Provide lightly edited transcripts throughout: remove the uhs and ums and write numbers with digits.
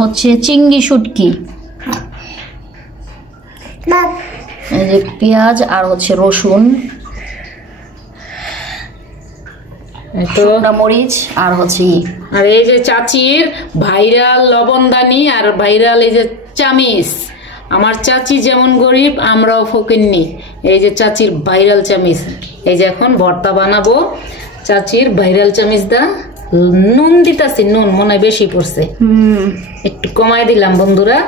হচ্ছে চিংড়ি শুটকি, এই যে পেঁয়াজ আর হচ্ছে রসুন, শুকনা মরিচ আর হচ্ছে আর এই যে চাচির ভাইরাল লবণদানি আর ভাইরাল এই যে চামিচ। আমার চাচি যেমন গরিব আমরাও ফকিন্নি। এই যে চাচির ভাইরাল চামিচ, এই যে এখন ভর্তা বানাবো। চাচির ভাইরাল চামিচ দা নুন দিতাছি, নুন মনে হয় বেশি পড়ছে, একটু কমাই দিলাম বন্ধুরা।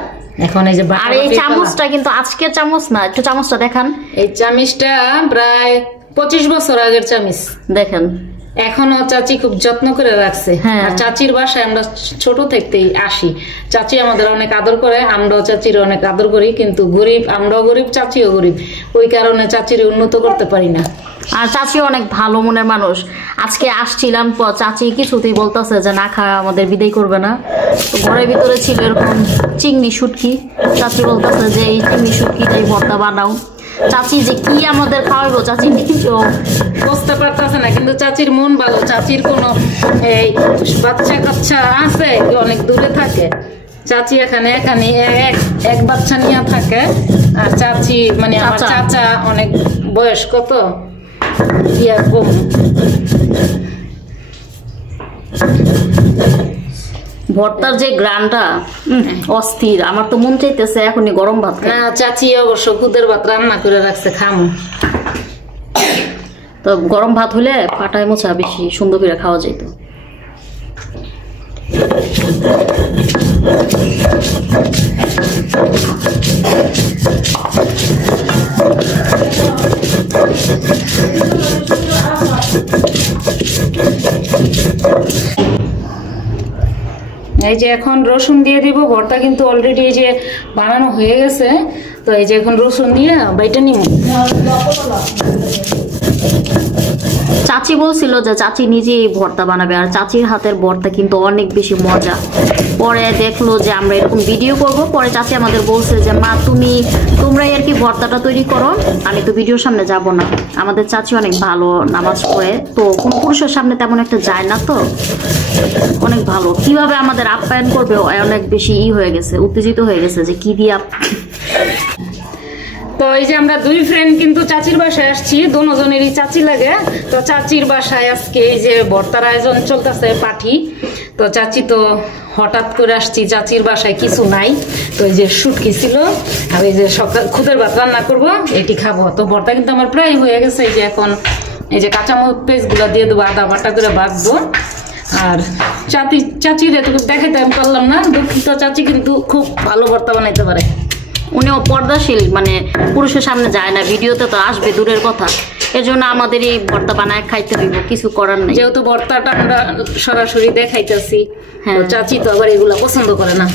এখন এই যে আর এই চামচটা কিন্তু আজকের চামচ না, একটু চামচটা দেখান। এই চামিচটা প্রায় 25 বছর আগের চামিচ, দেখেন এখনো চাচি খুব যত্ন করে রাখছে। আর চাচির বাসায় আমরা ছোট থেকেই আসি, চাচি আমাদের অনেক আদর করে, আমরাও চাচির অনেক আদর করি। কিন্তু গরিব, আমরাও গরিব, চাচিও গরিব, ওই কারণে চাচির উন্নত করতে পারি না। আর চাচি অনেক ভালো মনের মানুষ। আজকে আসছিলাম, চাচি কিছুতেই বলতেছে যে না খাওয়া আমাদের বিদায় করবে না। তো ঘরের ভিতরে ছিল এরকম চিংড়ি শুটকি, চাচি বলতেছে যে এই চিংড়ি শুটকিটাই ভর্তা বানাও। চাচি যে কি আমাদের খাওয়াবো চাচি নিজেও বুঝতে পারতেছে না, কিন্তু চাচির মন ভালো। চাচির কোনো এই বাচ্চা কাচ্চা আছে, অনেক দূরে থাকে। চাচি এখানে এক বাচ্চা নিয়ে থাকে। আর চাচি মানে আমার চাচা অনেক বয়স, কত কম। ভর্তার যে গ্রানটা অস্থির, আমার তো মন চাইতেছে এখনই গরম ভাত। না, চাচি অবশ্য খুদের ভাত রান্না করে রাখছে, খামো। তো গরম ভাত হলে পাটায় মোছা বেশি সুন্দর করে খাওয়া যেত। এই যে এখন রসুন দিয়ে দিব। ভর্তা কিন্তু অলরেডি এই যে বানানো হয়ে গেছে। তো এই যে এখন রসুন দিয়ে বাইটা নিব। চাচি বলছিল যে চাচি নিজেই ভর্তা বানাবে, আর চাচির হাতের ভর্তা কিন্তু অনেক বেশি মজা। পরে দেখলো যে আমরা এরকম ভিডিও করব, পরে চাচি আমাদের বলছে যে মা তোমরাই আর কি ভর্তাটা তৈরি করো, আমি তো ভিডিওর সামনে যাব না। আমাদের চাচি অনেক ভালো, নামাজ পড়ে, তো কোন পুরুষের সামনে তেমন একটা যায় না, তো অনেক ভালো। কিভাবে আমাদের আপ্যায়ন করবে অনেক বেশি হয়ে গেছে, উত্তেজিত হয়ে গেছে যে কি দিয়ে। তো এই যে আমরা দুই ফ্রেন্ড কিন্তু চাচির বাসায় আসছি, দুজনেরই চাচি লাগে। তো চাচির বাসায় আজকে এই যে ভর্তার আয়োজন চলতেছে, পাঠি। তো চাচি তো হঠাৎ করে আসছি, চাচির বাসায় কিছু নাই। তো এই যে শুটকি ছিল, আর এই যে সকাল খুদের ভাত রান্না করবো, এটি খাবো। তো ভর্তা কিন্তু আমার প্রায় হয়ে গেছে। এই যে এখন এই যে কাঁচামরিচ পেস্টগুলো দিয়ে দেবো, আদা বাটা করে বাটবো। আর চাচির এটুকু দেখাইতে আমি পারলাম না, দুঃখিত। চাচি কিন্তু খুব ভালো ভর্তা বানাইতে পারে। উনিও পর্দাশীল, মানে পুরুষের সামনে যায় না, ভিডিওতে তো আসবে দূরের কথা। এর জন্য আমাদের এই ভর্তা বানায় খাইতে দিব, কিছু করার নেই। যেহেতু ভর্তাটা আমরা সরাসরি দেখাইতেছি, হ্যাঁ, চাচি তো আবার এগুলা পছন্দ করে না।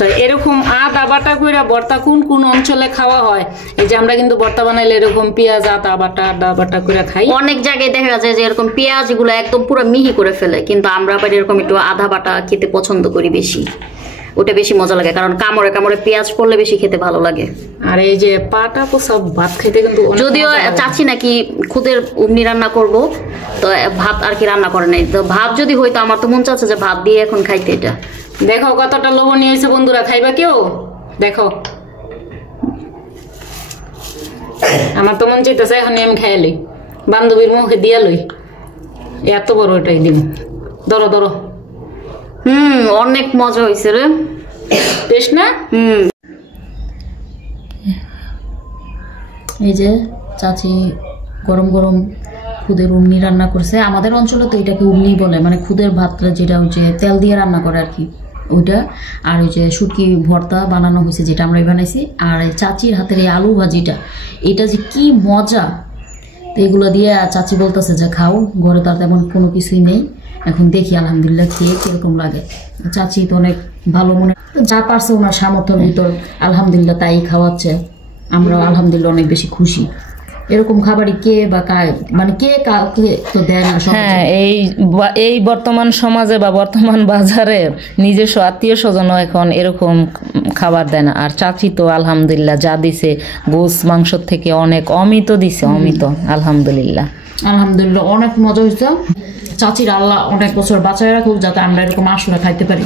তো এরকম আদা বাটা করে ভর্তা কোন কোন অঞ্চলে খাওয়া হয়? এই যে আমরা কিন্তু ভর্তা বানাইলে এরকম পেঁয়াজ আদা বাটা করে খাই। অনেক জায়গায় দেখা যায় যে এরকম পেঁয়াজ গুলো একদম পুরো মিহি করে ফেলে, কিন্তু আমরা আবার এরকম একটু আদা বাটা খেতে পছন্দ করি বেশি, ওটা বেশি মজা লাগে, কারণ কামড়ে কামড়ে পেঁয়াজ পড়লে বেশি খেতে ভালো লাগে। আর এই যে পাটা সব ভাত খেতে কিন্তু, যদিও চাচ্ছি নাকি খুদের উমনি রান্না করব, তো ভাত আর কি রান্না করে নাই। তো ভাত যদি হইতো, আমার তো মন চাচ্ছে যে ভাত দিয়ে এখন খাইতে। এটা দেখো কতটা লবণীয় হয়েছে বন্ধুরা, খাইবা কেউ? দেখো আমার তো মন চাইতেছে এখনই আমি খাই লই, বান্ধবীর মুখে দিয়া লই। এত বড় এটাই দিন, ধরো ধরো। অনেক মজা হয়েছে রে, বেশ না? এই যে চাচি গরম গরম খুদের উমনি রান্না করছে। আমাদের অঞ্চলে তো এটাকে উমনি বলে, মানে খুদের ভাতটা যেটা ওই যে তেল দিয়ে রান্না করে আর কি, ওইটা। আর ওই যে শুটকি ভর্তা বানানো হয়েছে, যেটা আমরা বানাইছি। আর চাচির হাতের এই আলু ভাজিটা, এটা যে কি মজা। তো এগুলো দিয়ে চাচি বলতেছে যে খাও, ঘরে তার তেমন কোনো কিছুই নেই। এখন দেখি আলহামদুলিল্লাহ খেয়ে কিরকম লাগে। চাচি তো অনেক ভালো মনে, যা পারছে ওনার সামর্থ্যের ভিতর আলহামদুলিল্লাহ তাই খাওয়াচ্ছে। আমরাও আলহামদুলিল্লাহ অনেক বেশি খুশি। এরকম খাবারই কে বা মানে কে কাউকে তো দেয় না। হ্যাঁ, এই বর্তমান সমাজে বা বর্তমান বাজারে নিজস্ব আত্মীয় স্বজনও এখন এরকম খাবার দেয় না। আর চাচি তো আলহামদুলিল্লাহ যা দিছে, গোস মাংস থেকে অনেক অমিত দিছে, অমিত, আলহামদুলিল্লাহ। আলহামদুলিল্লাহ অনেক মজা হয়েছে। চাচির আল্লাহ অনেক বছর বাঁচায় রাখুক যাতে আমরা এরকম আসলে খাইতে পারি।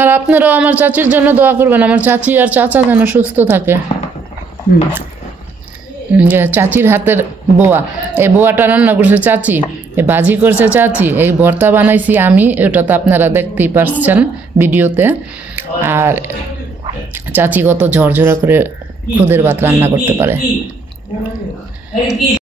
আর আপনারাও আমার চাচির জন্য দোয়া করবেন, আমার চাচি আর চাচা যেন সুস্থ থাকে। যে চাচির হাতের বোয়া, এই বোয়াটা রান্না করছে চাচি, এই ভাজি করছে চাচি, এই ভর্তা বানাইছি আমি, ওটা তো আপনারা দেখতেই পারছেন ভিডিওতে। আর চাচি কত ঝরঝরা করে খুদের ভাত রান্না করতে পারে।